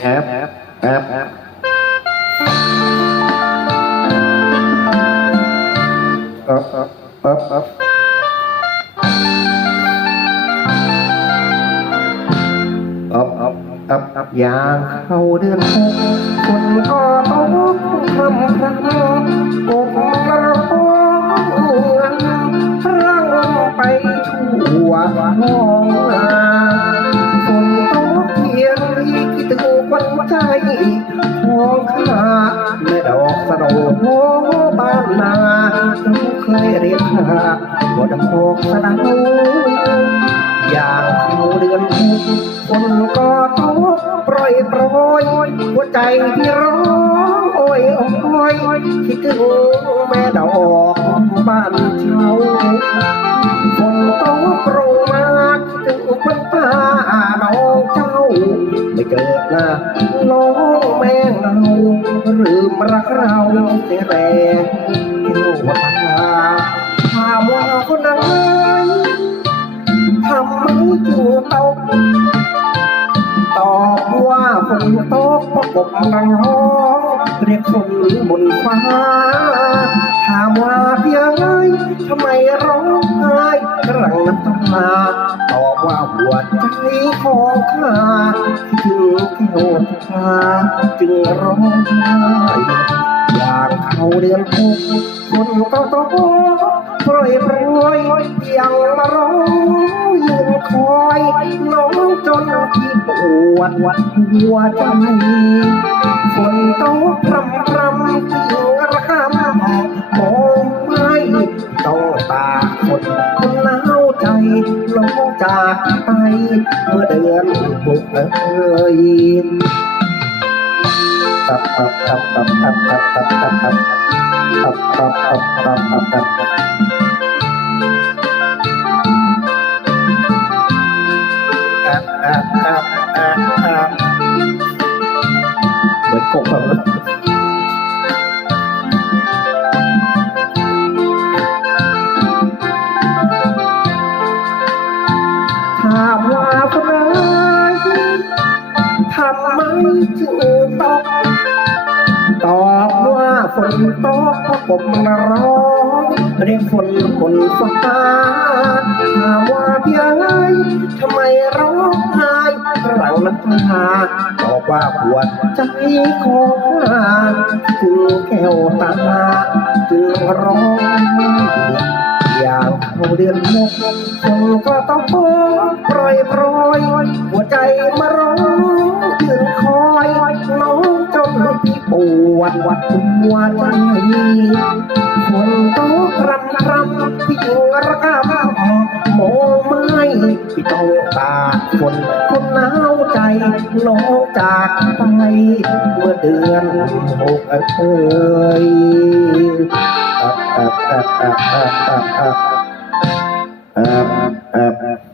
แอบแอบแอบเออเออเออเอออับอบอบอบอย่างเข้าเดือนหกคนก็ต้องทำำพรำอกมาฟ้องเมืองร่างไปทั่วห้องนา ของข้าแม่ดอกสะโดโบ้านนาเราเคยเรียกข้าว่าดอกสะเดาอย่างเขาเดือนหกฝนก็ตกโปรยโปรยหัวใจที่ร้องโอยโอยคิดถึงแม่ดอกบ้านเช่าฝนตกโปรยมาคิดถึงคนตาน้องเจ้าไม่เจอหน้าน้อง แม่เงาหรือมรักเราเสียแรงเที่ยวตาถามว่าคนไหนทำไมจึงตกตอบว่าฝนตกเพราะกบรังห้องเรียกฝนบนฟ้าถามว่าเพียงไงทำไมร้องไห้กรังน้ำตาตอบ ว่าหัวใจของข้าถึงแก้วตาจึงร้องไห้อย่างเข้าเดือนหกฝนก็ตกโปรยโปรยยังมาร้องยืนคอยน้องจนที่ปวดวัดหัวใจฝนตกพรำพรำจึากไปเมื่อเดือนหกเอ้ยตับตับตับตับตับตับตับตับตับตับตับตับตับตับตับแอบแอบแอบแอบแอบเหมือนกบแบบำไมจึงตกตอบว่าฝนตกเพราะกบมันร้องเรียกฝนบนฟ้าถามว่าเพียงไงทำไมร้องไห้หลังน้ำตาตอบว่าปวดใจของข้าถึงแก้วตาจึงร้องอย่างเขาเดือนหกฝนก็ต้องโปปล่อยโปรยหัวใจ วดวัดหัวใจฝนตกรำรำที่ยิงระกำมองไม่ที่ต้องตากฝนคนหนาวใจน้องจากไปเมื่อเดือนหกเอ้ยอับอับอับอับอับอับอับ